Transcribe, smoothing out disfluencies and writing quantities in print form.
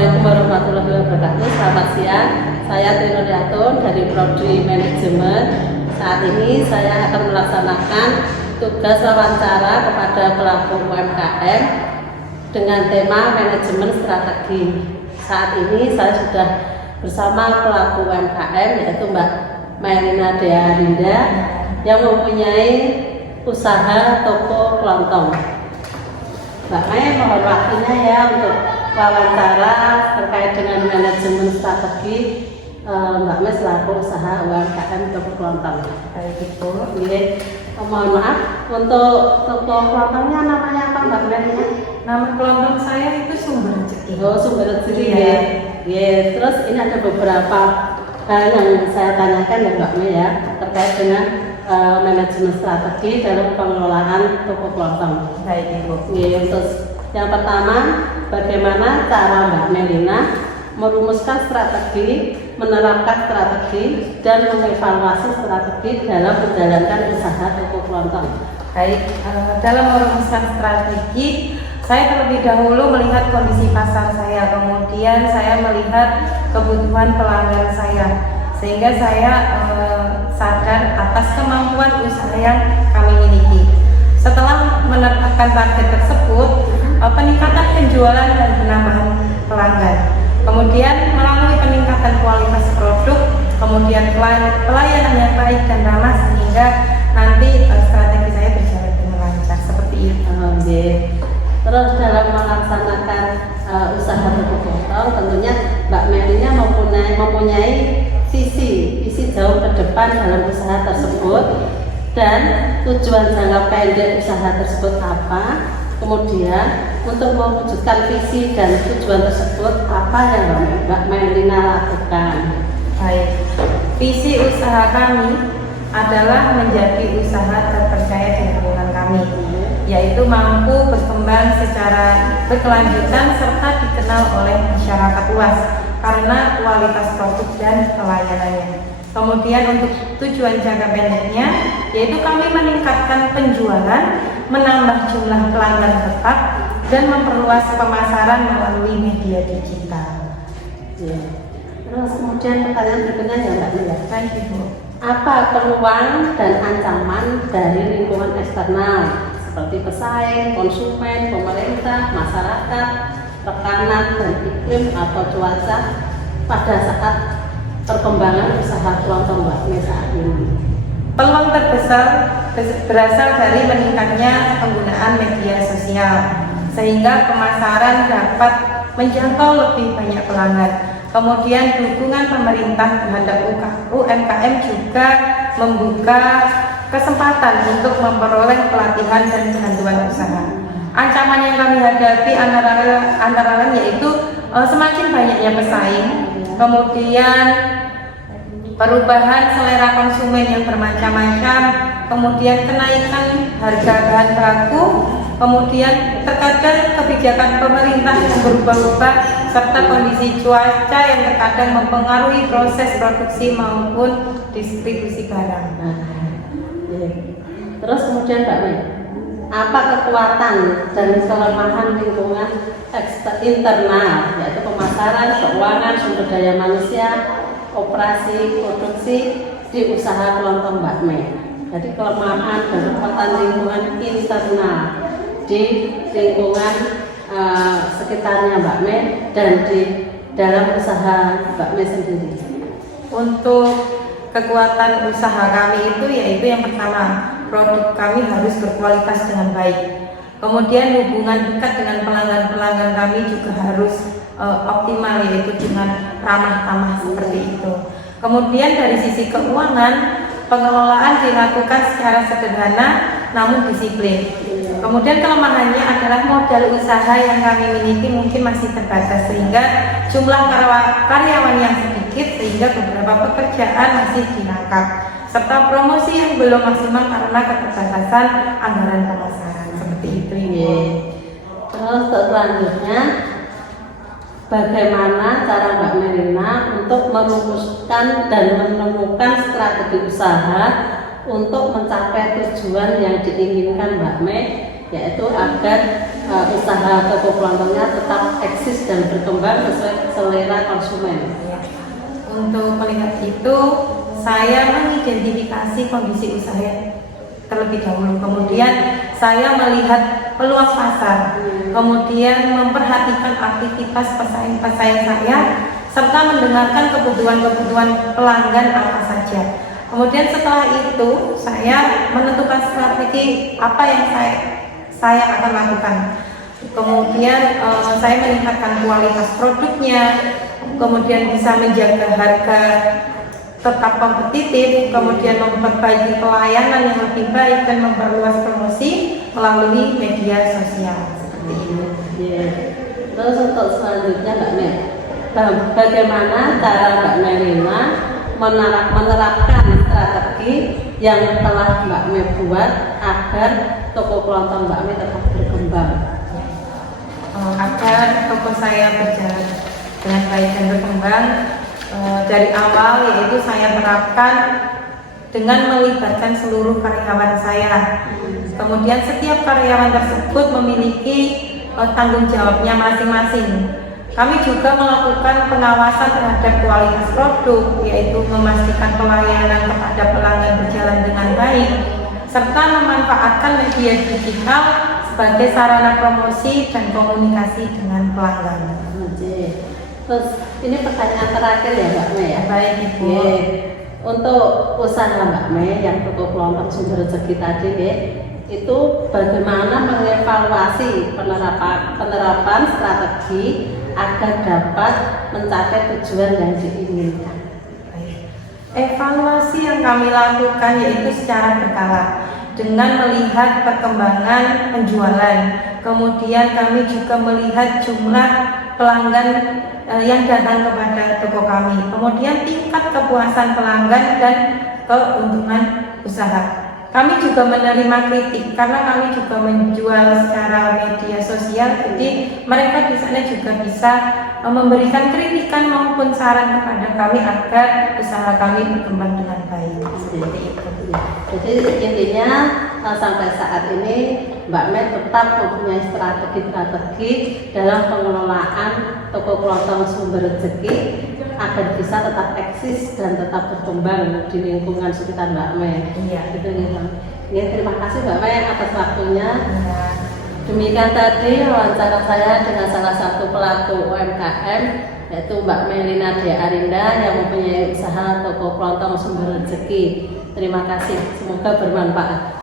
Assalamualaikum warahmatullahi wabarakatuh. Selamat siang. Saya Trinuriatun dari Prodi Manajemen. Saat ini saya akan melaksanakan tugas wawancara kepada pelaku UMKM dengan tema manajemen strategi. Saat ini saya sudah bersama pelaku UMKM yaitu Mbak Melina Dea Dinda yang mempunyai usaha toko kelontong. Mbak Mei, mohon waktunya ya untuk wawancara terkait dengan manajemen strategi Mbak Mei selaku usaha UMKM toko kelontong. Baik Ibu. Mohon maaf, untuk toko kelontongnya namanya apa Mbak Mei? Nama kelontong saya itu Sumber Rezeki. Oh, Sumber Rezeki Iya. Ya. Terus ini ada beberapa hal yang saya tanyakan ya Mbak Mei ya terkait dengan manajemen strategi dalam pengelolaan toko kelontong. Baik Ibu. Terus yang pertama, bagaimana cara Mbak Melina merumuskan strategi, menerapkan strategi, dan mengevaluasi strategi dalam menjalankan usaha toko kelontong? Baik, dalam merumuskan strategi, saya terlebih dahulu melihat kondisi pasar saya, kemudian saya melihat kebutuhan pelanggan saya, sehingga saya sadar atas kemampuan usaha yang kami miliki. Setelah menetapkan target tersebut, peningkatan penjualan dan penambahan pelanggan, kemudian melalui peningkatan kualitas produk, kemudian pelayanan yang baik dan ramah, sehingga nanti strategi saya berjalan dengan lancar seperti itu. Terus dalam melaksanakan usaha toko kelontong, tentunya Mbak Melina mempunyai visi jauh ke depan dalam usaha tersebut, dan tujuan jangka pendek usaha tersebut apa. Kemudian untuk mewujudkan visi dan tujuan tersebut, apa yang Mbak Melina lakukan? Baik, visi usaha kami adalah menjadi usaha terpercaya di lingkungan kami, yaitu mampu berkembang secara berkelanjutan serta dikenal oleh masyarakat luas karena kualitas produk dan pelayanannya. Kemudian untuk tujuan jangka pendeknya, yaitu kami meningkatkan penjualan, menambah jumlah pelanggan tetap, dan memperluas pemasaran melalui media digital. Terus kemudian pertanyaan berikutnya ya Mbak Mila. Baik Ibu. Apa peluang dan ancaman dari lingkungan eksternal seperti pesaing, konsumen, pemerintah, masyarakat, tekanan dan iklim atau cuaca pada saat perkembangan usaha kelontong Mbak Mei saat ini? Peluang terbesar berasal dari meningkatnya penggunaan media sosial, sehingga pemasaran dapat menjangkau lebih banyak pelanggan. Kemudian dukungan pemerintah terhadap UMKM juga membuka kesempatan untuk memperoleh pelatihan dan bantuan usaha. Ancaman yang kami hadapi antara lain yaitu semakin banyaknya pesaing, kemudian perubahan selera konsumen yang bermacam-macam, kemudian kenaikan harga bahan baku, kemudian terkadang kebijakan pemerintah yang berubah-ubah, serta kondisi cuaca yang terkadang mempengaruhi proses produksi maupun distribusi barang. Terus kemudian Mbak Mei, apa kekuatan dan kelemahan lingkungan internal, yaitu pemasaran, keuangan, sumber daya manusia, operasi, produksi di usaha kelontong Mbak Mei? Jadi kelemahan dan kekuatan lingkungan internal di lingkungan sekitarnya Mbak Mei dan di dalam usaha Mbak Mei sendiri. Untuk kekuatan usaha kami itu yaitu yang pertama, produk kami harus berkualitas dengan baik. Kemudian hubungan dekat dengan pelanggan-pelanggan kami juga harus optimal, yaitu dengan ramah tamah seperti itu. Kemudian dari sisi keuangan, pengelolaan dilakukan secara sederhana namun disiplin. Kemudian kelemahannya adalah modal usaha yang kami miliki mungkin masih terbatas, sehingga jumlah karyawan yang sedikit, sehingga beberapa pekerjaan masih dirangkap, serta promosi yang belum maksimal karena keterbatasan anggaran pemasaran. Seperti itu Ibu. Terus selanjutnya, bagaimana cara Mbak Melina untuk merumuskan dan menemukan strategi usaha untuk mencapai tujuan yang diinginkan Mbak Mei, yaitu agar usaha toko kelontongnya tetap eksis dan berkembang sesuai selera konsumen. Ya. Untuk melihat itu, saya mengidentifikasi kondisi usaha terlebih dahulu. Kemudian saya melihat peluang pasar, kemudian memperhatikan aktivitas pesaing-pesaing saya, serta mendengarkan kebutuhan-kebutuhan pelanggan apa saja. Kemudian setelah itu saya menentukan strategi apa yang saya akan lakukan. Kemudian saya meningkatkan kualitas produknya, kemudian bisa menjaga harga tetap kompetitif, kemudian memperbaiki pelayanan yang lebih baik dan memperluas promosi melalui media sosial. Seperti itu. Yeah. Terus untuk selanjutnya Mbak Mel, bagaimana cara Mbak Melina menerapkan strategi yang telah Mbak Mel buat agar toko kelontong Mbak Mel tetap berkembang? Agar toko saya berjalan dengan baik dan berkembang, dari awal yaitu saya terapkan dengan melibatkan seluruh karyawan saya. Kemudian setiap karyawan tersebut memiliki tanggung jawabnya masing-masing. Kami juga melakukan pengawasan terhadap kualitas produk, yaitu memastikan pelayanan kepada pelanggan berjalan dengan baik, serta memanfaatkan media digital sebagai sarana promosi dan komunikasi dengan pelanggan. Oke. Terus ini pertanyaan terakhir ya Mbak Mei ya. Baik Ibu. Oke. Untuk usaha Mbak Mei yang toko kelontong sumber rezeki tadi ya, itu bagaimana mengevaluasi penerapan strategi agar dapat mencapai tujuan yang diinginkan. Evaluasi yang kami lakukan yaitu secara berkala dengan melihat perkembangan penjualan. Kemudian kami juga melihat jumlah pelanggan yang datang kepada toko kami. Kemudian tingkat kepuasan pelanggan dan keuntungan usaha. Kami juga menerima kritik karena kami juga menjual secara media sosial, jadi mereka di sana juga bisa memberikan kritikan maupun saran kepada kami agar usaha kami berkembang dengan baik. Seperti itu. Jadi intinya sampai saat ini Mbak Mei tetap mempunyai strategi dalam pengelolaan toko kelontong sumber rezeki agar bisa tetap eksis dan tetap berkembang di lingkungan sekitar Mbak Mei. Iya. Gitu gitu. Ya, terima kasih Mbak Mei atas waktunya. Ya. Demikian tadi wawancara saya dengan salah satu pelaku UMKM, yaitu Mbak Melina D. Arinda yang mempunyai usaha toko kelontong sumber rezeki. Terima kasih, semoga bermanfaat.